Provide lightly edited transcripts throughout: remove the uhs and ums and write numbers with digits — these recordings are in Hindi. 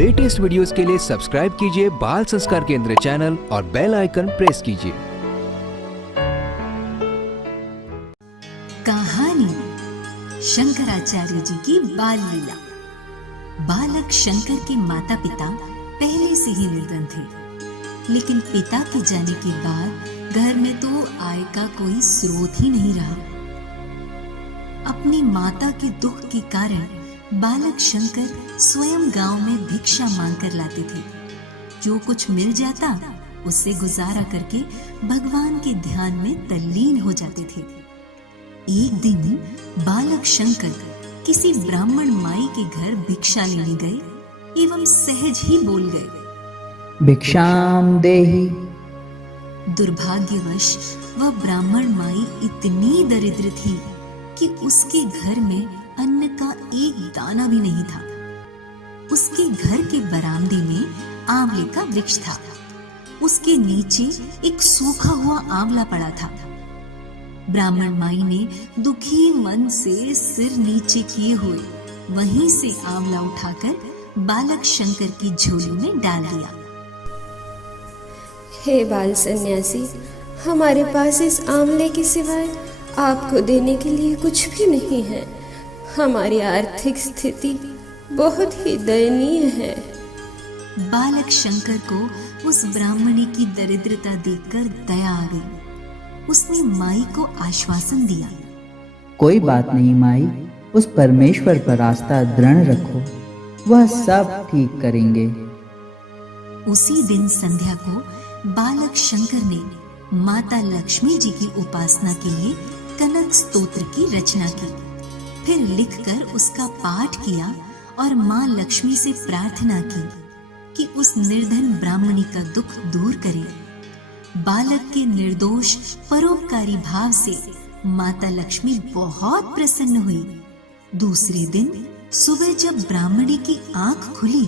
लेटेस्ट वीडियोस के लिए सब्सक्राइब कीजिए बाल संस्कार केंद्र चैनल और बेल आइकन प्रेस कीजिए। कहानी शंकराचार्य जी की बाल लीला। बालक शंकर के माता पिता पहले से ही निर्धन थे, लेकिन पिता के जाने के बाद घर में तो आय का कोई स्रोत ही नहीं रहा। अपनी माता के दुख के कारण बालक शंकर स्वयं गांव में भिक्षा मांगकर लाते थे। जो कुछ मिल जाता उससे गुजारा करके भगवान के ध्यान में तल्लीन हो जाते थे। एक दिन बालक शंकर किसी ब्राह्मण माई के घर भिक्षा लेने गए एवं सहज ही बोल गए, भिक्षाम देहि। दुर्भाग्यवश वह ब्राह्मण माई इतनी दरिद्र थी कि उसके घर में अन्न का एक दाना भी नहीं था। उसके घर के बरामदे में आंवले का वृक्ष था। उसके नीचे एक सूखा हुआ आंवला पड़ा था। ब्राह्मण माई ने दुखी मन से सिर नीचे किए हुए वहीं से आंवला उठाकर बालक शंकर की झोली में डाल दिया। हे बाल सन्यासी, हमारे पास इस आंवले के सिवाय आपको देने के लिए कुछ भी नहीं है। हमारी आर्थिक स्थिति बहुत ही दयनीय है। बालक शंकर को उस ब्राह्मणी की दरिद्रता देखकर दया आ गई। उसने माई को आश्वासन दिया, कोई बात नहीं माई, उस परमेश्वर पर आस्था दृढ़ रखो, वह सब ठीक करेंगे। उसी दिन संध्या को बालक शंकर ने माता लक्ष्मी जी की उपासना के लिए कनक स्तोत्र की रचना की। फिर लिखकर उसका पाठ किया और मां लक्ष्मी से प्रार्थना की कि उस निर्धन ब्राह्मणी का दुख दूर करे। बालक के निर्दोष परोपकारी भाव से माता लक्ष्मी बहुत प्रसन्न हुई। दूसरे दिन सुबह जब ब्राह्मणी की आंख खुली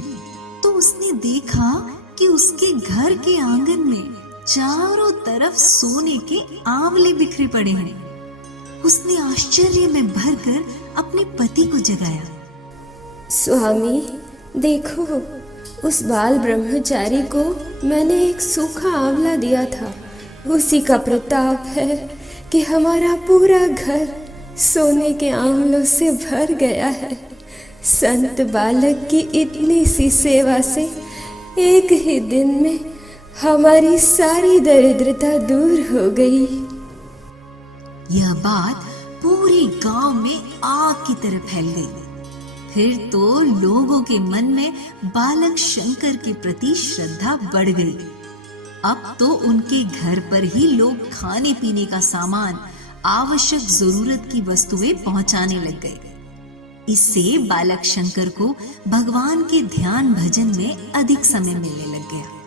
तो उसने देखा कि उसके घर के आंगन में चारों तरफ सोने के आंवले बिखरे पड़े हैं। उसने आश्चर्य में भरकर अपने पति को जगाया। स्वामी देखो, उस बाल ब्रह्मचारी को मैंने एक सूखा आंवला दिया था। उसी का प्रताप है कि हमारा पूरा घर सोने के आंवलों से भर गया है। संत बालक की इतनी सी सेवा से एक ही दिन में हमारी सारी दरिद्रता दूर हो गई। यह बात पूरे गांव में आग की तरह फैल गई। फिर तो लोगों के मन में बालक शंकर के प्रति श्रद्धा बढ़ गई। अब तो उनके घर पर ही लोग खाने पीने का सामान, आवश्यक जरूरत की वस्तुएं पहुंचाने लग गए। इससे बालक शंकर को भगवान के ध्यान भजन में अधिक समय मिलने लग गया।